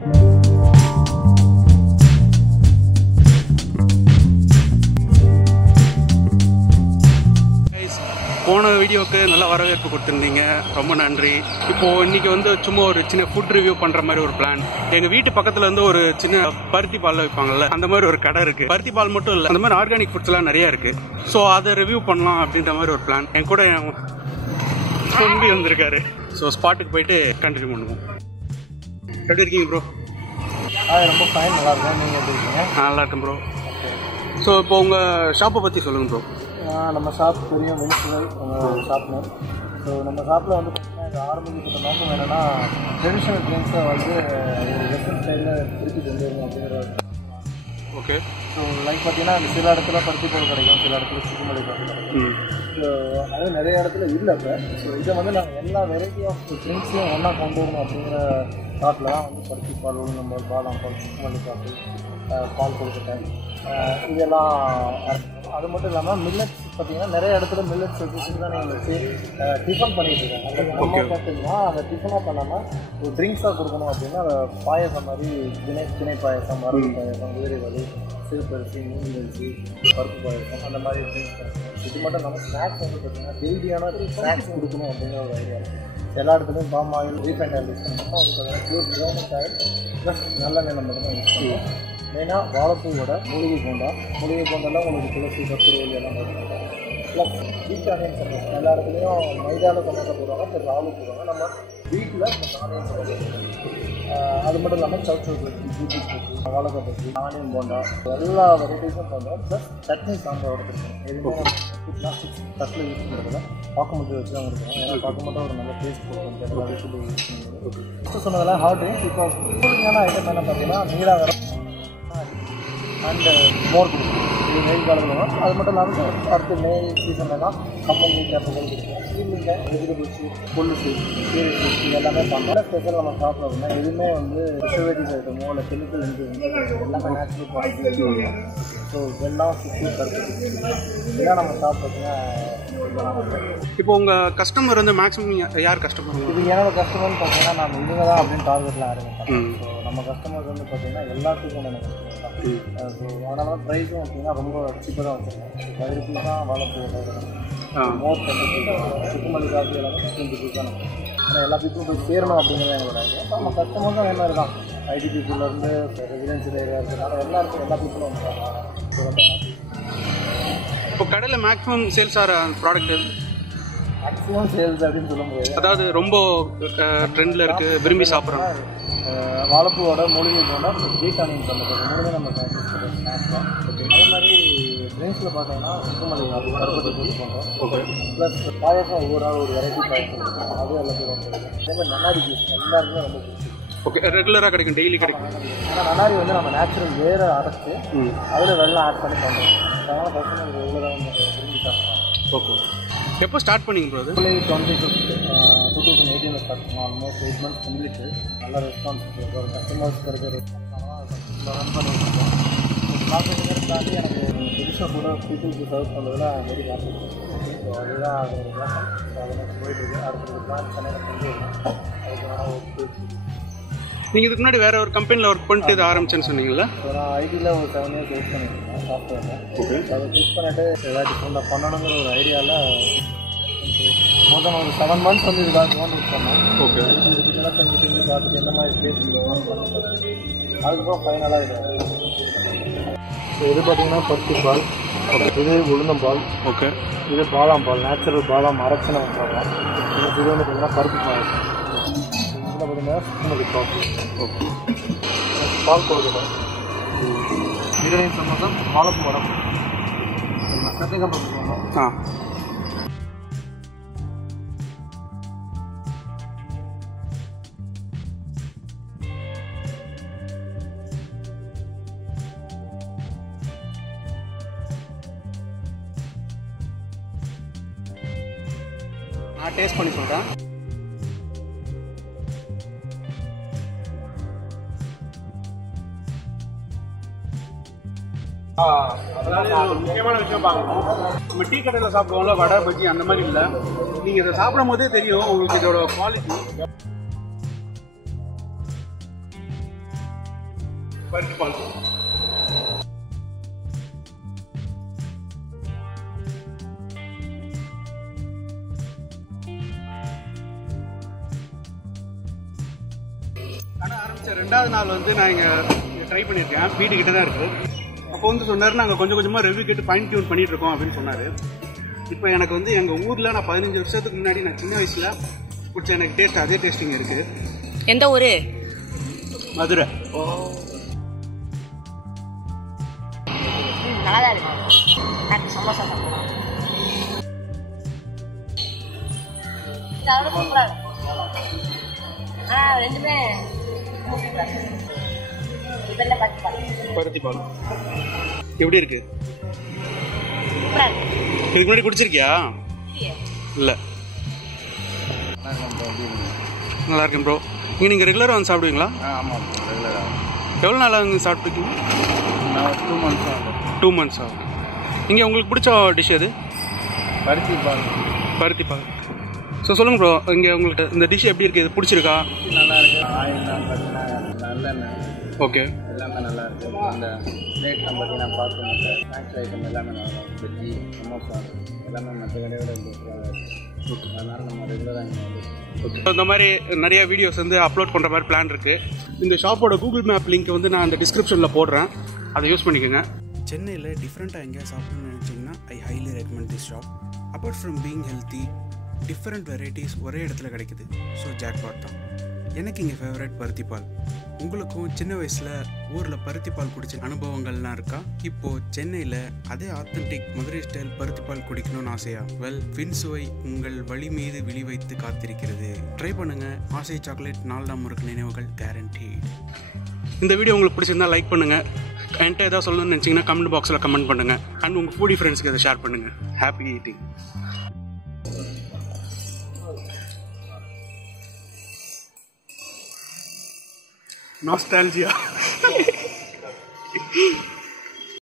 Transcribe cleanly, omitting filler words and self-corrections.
போன வீடியோவுக்கு நல்ல வரவேற்பு கொடுத்துருந்தீங்க, ரொம்ப நன்றி. இப்போது இன்றைக்கி வந்து சும்மா ஒரு சின்ன ஃபுட் ரிவ்யூ பண்ணுற மாதிரி ஒரு பிளான். எங்கள் வீட்டு பக்கத்தில் வந்து ஒரு சின்ன பருத்தி பாலில் வைப்பாங்கல்ல, அந்த மாதிரி ஒரு கடை இருக்குது. பருத்தி பால் மட்டும் இல்லை, அந்த மாதிரி ஆர்கானிக் ஃபுட்ஸ்லாம் நிறையா இருக்குது. ஸோ அதை ரிவ்யூ பண்ணலாம் அப்படின்ற மாதிரி ஒரு பிளான். என் கூட தம்பி வந்திருக்காரு. ஸோ ஸ்பாட்டுக்கு போயிட்டு கண்டினியூ பண்ணுவோம். எப்படி இருக்கீங்க ப்ரோ? ரொம்ப ஃபைன், நல்லா இருக்கேன். நீங்கள் எப்படி இருக்கீங்க? நல்லா இருக்கேன் ப்ரோ. ஸோ இப்போ உங்கள் ஷாப்பை பற்றி சொல்லுங்கள் ப்ரோ. நம்ம ஷாப் பெரிய மினிஸ்டர் ஷாப்னர். ஸோ நம்ம ஷாப்பில் வந்து பார்த்திங்கன்னா இது ஆரம்பிக்கிற நோக்கம் என்னென்னா ட்ரெடிஷ்னல் ட்ரிங்க்ஸை வந்து ஒரு வெஸ்டர்ன் ஸ்டைலில் திருப்பி கொண்டு வரணும் அப்படிங்கிற. ஓகே. ஸோ லைக் பார்த்தீங்கன்னா சில இடத்துல பருத்தி பால் கிடைக்கும், சில இடத்துல சுக்குமல்லி பால் கிடைக்கும். ஸோ அது நிறைய இடத்துல இல்லை. இப்போ ஸோ இதை வந்து நாங்கள் எல்லா வெரைட்டி ஆஃப் ட்ரிங்க்ஸையும் ஒன்றா கொண்டு வரணும் அப்படிங்கிற தாட்டில் தான் வந்து பருத்தி பால், உளுந்தம்பால், பாதாம் பால், சுக்குமல்லி பால் கொடுத்துட்டேன். இதெல்லாம் அது மட்டும் இல்லாமல் மில்லட்ஸ் பார்த்தீங்கன்னா நிறைய இடத்துல மில்லட்ஸ் வச்சு தான் நீங்கள் வச்சு டிஃபன் பண்ணிட்டு இருக்கேன். அந்த நம்ம பார்த்தீங்கன்னா அதை டிஃபனாக பண்ணாமல் ஒரு ட்ரிங்க்ஸாக கொடுக்கணும் அப்படின்னா அதை பாயசம் மாதிரி திணை பாயசம், மருந்து பாயசம், வேறு வலி, சிறுபரிசி, மூங்கிலரிசி, பருப்பு பாயசம், அந்த மாதிரி ட்ரிங்க்ஸ். இது மட்டும் இல்லாமல் ஸ்நாக்ஸ் வந்து பார்த்தீங்கன்னா ஹெல்தியான ஸ்நாக்ஸ் கொடுக்கணும் அப்படிங்கிற ஒரு ஐடியா இருக்குது. எல்லா இடத்துலையும் palm oil, refined oil use பண்ணோம்னா அது பார்த்தீங்கன்னா ப்ளூஸ் கவர்மெண்ட் ஆயில் ப்ளஸ் நல்லெண்ணெய் மட்டும் தான் யூஸ் பண்ணுவோம். மெயினாக வாழைப்பூவோட மூலிகை போண்டாலாம் உங்களுக்கு துளசி, கற்பூரவல்லி எல்லாம் போடுறாங்க. ப்ளஸ் வீட் ஆனியன் சமையல் எல்லா இடத்துலையும் மைதாவில் சமைக்க போடுவாங்க, ப்ளஸ் ஆலு போடுவாங்க. நம்ம வீட்டில் ஆனியன் சமையல். அது மட்டும் இல்லாமல் சவுச்சோ பஜ்ஜி, பூட்டி பஜ்ஜி, வாழைக்காய் பஜ்ஜி, ஆனியன் போண்டா எல்லா வெரைட்டிஸும் பண்ணுறோம். ப்ளஸ் சட்னி சாம்பார் எடுத்துருக்கோம். எதுவுமே பிளாஸ்டிக் தட்டில் யூஸ் பண்ணுறதுல பாக்கு மட்டும் வச்சு தான் கொடுக்குறோம். ஏன்னா பாக்கு மட்டும் ஒரு நல்ல டேஸ்ட் கொடுக்கும். எல்லா வீட்டில் யூஸ் பண்ணுறது. ஃபஸ்ட்டு சொன்னதெல்லாம் ஹாட் ட்ரிங்க்ஸ். இப்போ கூலிங்கான ஐட்டம் என்ன பார்த்தீங்கன்னா நீராகரம் அண்டு மோர் கொடுக்கும். இது வெயில் காலத்தில் வரும். அது மட்டும் இல்லாமல் அடுத்து மே சீசன்லாம் கம்பல் மீட் கேப்பங்கள் கொடுக்கும். ஈவினிங் டைம் வெஜிடபிள்ஸு, கொல்லுசு, கீரைசு இது எல்லாமே பண்ணுறோம். ஸ்பெஷல் நம்ம சாப்பிட்றோம் அப்படின்னா எதுவுமே வந்து ப்ரிசர்வேட்டிவ்ஸ் ஐட்டமோ இல்லை கெமிக்கல் எல்லாமே நேச்சுரல் ப்ராடக்ட். ஸோ எல்லாம் சுற்றி கருத்து இதெல்லாம் நம்ம சாப்பிட்றதுன்னா. இப்போ உங்கள் கஸ்டமர் வந்து மேக்ஸிமம் யார் கஸ்டமர்? இது என்னோட கஸ்டமர்னு பார்த்தீங்கன்னா நான் இவங்க தான் அப்படின்னு டார்கெட்லாம் ஆரம்பிப்பேன். ஸோ நம்ம கஸ்டமர்ஸ் வந்து பார்த்தீங்கன்னா எல்லாத்துக்கும் நம்ம கஸ்டமர் தான். ஸோ அதனால ப்ரைஸும் பார்த்தீங்கன்னா ரொம்ப சீப்பாக தான் வச்சுருக்கோம். 5 rupees தான் வாழைப்பூ, மோர் 10 rupees, சுக்குமல்லி காஃபி எல்லாமே 15 rupees தான். ஏன்னா எல்லா பீப்புளும் போய் சேரணும் அப்படிங்கிறது எங்களோட ஐடியா. நம்ம கஸ்டமர்ஸும் அதே மாதிரி தான். ஐடி பீப்புள்லேருந்து ரெசிடென்ஷியல் ஏரியா இருக்கிறதுனால எல்லாருக்கும் எல்லா பீப்புளும் வந்துருக்காங்க. ஸோ ரொம்ப இப்போ கடையில் மேக்ஸிமம் சேல்ஸ் ஆகிற ப்ராடக்ட் மேக்ஸிமம் சேல்ஸ் அப்படின்னு சொல்ல முடியாது. அதாவது ரொம்ப ட்ரெண்டில் இருக்குது, விரும்பி சாப்பிட்றாங்க. வாழைப்பூவோட மூலிகை போனால் வீட் ஆனியன் பண்ணுறது மூணுமே நம்ம ஸ்நாக்ஸ் தான். அதே மாதிரி ட்ரிங்க்ஸில் பார்த்தீங்கன்னா சுக்குமல்லி காஃபி, கருப்பட்டி ஜூஸ் பண்ணுறோம். ஓகே. ப்ளஸ் பாயசம் ஒவ்வொரு நாள் ஒரு வெரைட்டி பாயசம் இருக்கும். அது எல்லாத்தையும் ரொம்ப அதே மாதிரி நன்னாரி ஜூஸ் எல்லாருக்குமே ரொம்ப பிடிக்கும். ஓகே. ரெகுலராக கிடைக்கும், டெய்லி கிடைக்கும். ஆனால் நன்னாரி வந்து நம்ம நேச்சுரல் வேறு அரைச்சி அதில் வெள்ளம் ஆட் பண்ணி பண்ணுறோம். அதனால் கஸ்டமர் ரெகுலராக வந்து விரும்பி சாப்பிட்றோம். ஓகே. எப்போ ஸ்டார்ட் பண்ணிங்க ப்ரோ? அது 2018 ஸ்டார்ட் பண்ணோம். Almost 8 months complete. நல்ல ரெஸ்பான்ஸ் ஒரு கஸ்டமர்ஸ் கிடைக்கிற ரன் பண்ணியிருக்கோம். மார்க்கெட்டிங் தாண்டி எனக்கு புதுசாக கூட பீப்புளுக்கு சர்வ் பண்ணுறதுல வெரி ஹாப்பி. ஸோ அதுதான் அது ஒரு பிளான். ஸோ அதை எனக்கு போயிட்டுருக்கு. அடுத்த பிளான் சென்னையில் கொண்டு வரணும். அதுக்கான ஒரு நீங்கள் இதுக்கு முன்னாடி வேறு ஒரு கம்பெனியில் ஒர்க் பண்ணிட்டு இது ஆரம்பிச்சேன்னு சொன்னீங்களா? ஸோ நான் ஐடியில் ஒரு 7 years ஒர்க் பண்ணியிருக்கேன் சாஃப்ட்வேரில். ஓகே. அதை கிளிக் பண்ணிவிட்டு ஏதாவது டிஃப்ரெண்டாக பண்ணணுங்கிற ஒரு ஐடியாவில் மொத்தம் ஒரு 7 months வந்து இதுக்காக லோன் யூஸ் பண்ணோம். ஓகே. இதுக்கு செஞ்சு பார்த்துட்டு எந்த மாதிரி பிளேஸ் அதுக்கப்புறம் ஃபைனலாக இது. ஸோ இது பார்த்தீங்கன்னா பருத்தி பால். ஓகே. இது உளுந்தம்பால். ஓகே. இது பாதாம் பால், நேச்சுரல் பாதாம் அரைச்சி நம்ம போடலாம். இது வந்து பார்த்தீங்கன்னா பருத்தி பால். இதில் பார்த்தீங்கன்னா சுக்குமல்லி காஃபி. ஓகே. பால் கொடுக்குறோம். இதுலேயும் சொன்னால் வாழைப்பூ வடை சட்டைக்காய் போட்டுருக்கோம். நான் டேஸ்ட் பண்ணி சொல்கிறேன். அதாவது முக்கியமான விஷயம் பார்க்கணும். நம்ம டீ கடையில் சாப்பிடுவோம்ல வடை பஜ்ஜி அந்த மாதிரி இல்லை. நீங்கள் இதை சாப்பிடும் போதே தெரியும் உங்களுக்கு இதோட குவாலிட்டி. பருத்தி பால். கடை ஆரம்பித்த 2வது நாள் வந்து நான் இங்கே ட்ரை பண்ணியிருக்கேன். வீட்டுக்கிட்ட தான் இருக்குது. அப்போ வந்து சொன்னார், நாங்கள் கொஞ்சம் கொஞ்சமாக ரிவ்யூ கேட்டு ஃபைன் டியூன் பண்ணிட்டு இருக்கோம் அப்படின்னு சொன்னார். இப்போ எனக்கு வந்து எங்கள் ஊரில் நான் 15 வருஷத்துக்கு முன்னாடி நான் சின்ன வயசில் பிடிச்ச எனக்கு டேஸ்ட் அதே டேஸ்டிங் இருக்குது. எந்த ஊர்? மதுரை. நல்லா தான் இருக்கு. சமோசா சாப்பிடலாம். சூப்பராக இருக்கு. ரெண்டுமே பருத்தி பால் எப்படி இருக்கு? சூப்பராக இருக்கு. இதுக்கு முன்னாடி குடிச்சிருக்கியா? இல்லை. நல்லா இருக்கேன் ப்ரோ. இங்கே நீங்கள் ரெகுலராக வந்து சாப்பிடுவீங்களா? ஆமாம், ரெகுலராக. எவ்வளோ நாளாக வந்து சாப்பிட்ருக்கீங்க? நான் 2 months ஆகும். 2 months ஆகும். இங்கே உங்களுக்கு பிடிச்ச டிஷ் எது? பருத்தி பால். பருத்தி பால். ஸோ சொல்லுங்கள் ப்ரோ, இங்கே உங்களுக்கு இந்த டிஷ் எப்படி இருக்குது? இது பிடிச்சிருக்கா? நல்லா இருக்குது. ஆயில்லாம் பார்த்தீங்கன்னா நல்லெண்ணெய். ஓகே. எல்லாமே நல்லா இருக்குது. அந்த பிளேட்லாம் பார்த்தீங்கன்னா பார்க்க மாட்டேன். ஸ்நாக்ஸ் ஐட்டம் எல்லாமே நல்லா இருக்கும். பஜ்ஜி, சமோசா எல்லாமே மற்ற கடையோட ஓகே. அதனால் நம்ம ரெகுலராக இங்கே வந்து ஓகே. இந்த மாதிரி நிறைய வீடியோஸ் வந்து அப்லோட் பண்ணுற மாதிரி பிளான் இருக்குது. இந்த ஷாப்போட கூகுள் மேப் லிங்க் வந்து நான் அந்த டிஸ்கிரிப்ஷனில் போடுறேன், அதை யூஸ் பண்ணிக்கோங்க. சென்னையில் டிஃப்ரெண்ட்டாக எங்கேயா சாப்பிடணும்னு நினச்சிங்கன்னா ஐ highly recommend this shop. Apart from being healthy, different varieties ஒரே இடத்துல கிடைக்குது. ஸோ ஜாக்பாட் தான். எனக்கு இங்கே ஃபேவரட் பருத்தி பால். உங்களுக்கும் சின்ன வயசில் ஊரில் பருத்தி பால் குடிச்ச அனுபவங்கள்லாம் இருக்கா? இப்போது சென்னையில் அதே ஆத்தென்டிக் மதுரை ஸ்டைல் பருத்தி பால் குடிக்கணும்னு ஆசையா? வெல், ஃபின்சுவை உங்கள் வழி மீது விழி வைத்து காத்திருக்கிறது. ட்ரை பண்ணுங்கள். ஆசை சாக்லேட், நாலாம் முறுக்கு நினைவுகள் கேரண்டி. இந்த வீடியோ உங்களுக்கு பிடிச்சிருந்தா லைக் பண்ணுங்கள். என்கிட்ட ஏதாவது சொல்லணும்னு நினச்சிங்கன்னா கமெண்ட் பாக்ஸில் கமெண்ட் பண்ணுங்கள். அண்ட் உங்கள் ஃபுடி ஃப்ரெண்ட்ஸ்க்கு அதை ஷேர் பண்ணுங்கள். Happy eating. Nostalgia.